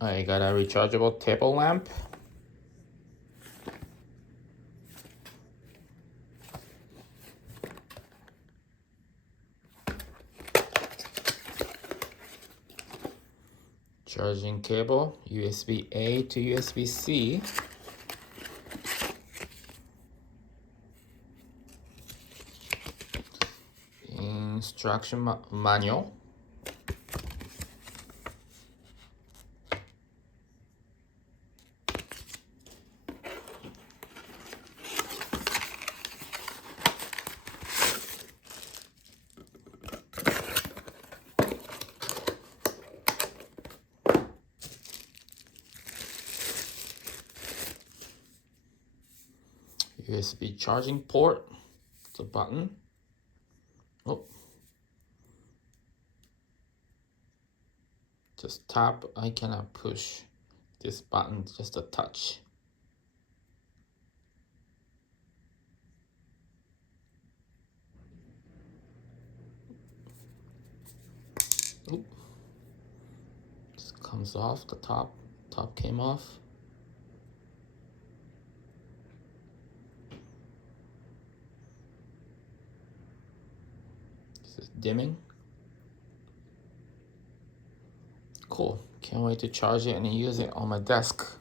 I got a rechargeable table lamp. Charging cable, USB-A to USB-C. Instruction manual. USB charging port, the button. Oh. Just tap, I cannot push this button, just a touch. Oop. Just comes off the top, top came off. This is dimming. Cool, can't wait to charge it and use it on my desk.